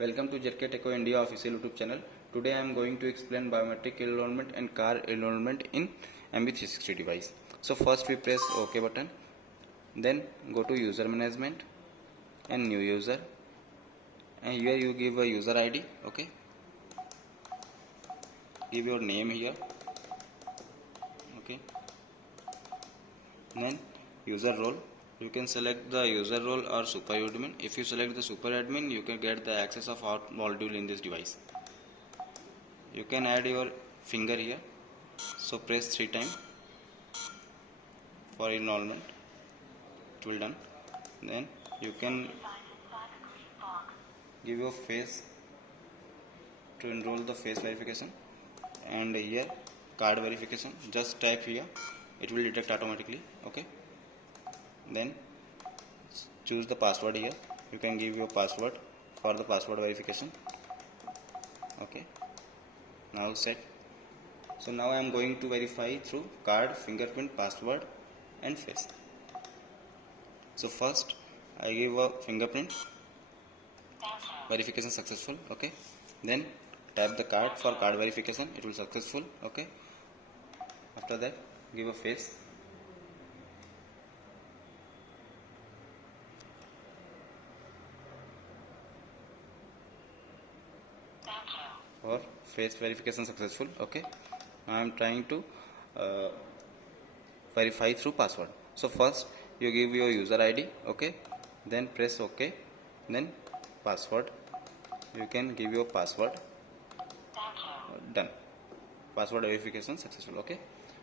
Welcome to ZKTeco India official YouTube channel. Today I am going to explain biometric enrollment and card enrollment in MB360 device. So first we press OK button, then go to user management and new user, and here you give a user ID. Okay, give your name here. Okay, then user role. You can select the user role or super admin. If you select the super admin, you can get the access of all module in this device. You can add your finger here, so press 3 times for enrollment. It will done. Then you can give your face to enroll the face verification, and here card verification. Just type here, it will detect automatically. Okay, then choose the password here. You can give your password for the password verification. Okay, now set. So now I am going to verify through card, fingerprint, password and face. So first I give a fingerprint, verification successful. Okay, then tap the card for card verification, it will successful. Okay, after that give a face. Or face verification successful. Okay, I am trying to verify through password. So first you give your user ID. Okay, then press OK, then password. You can give your password. Done. Password verification successful. Okay,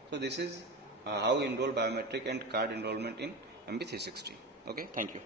so this is how enroll biometric and card enrollment in MB360. Okay, thank you.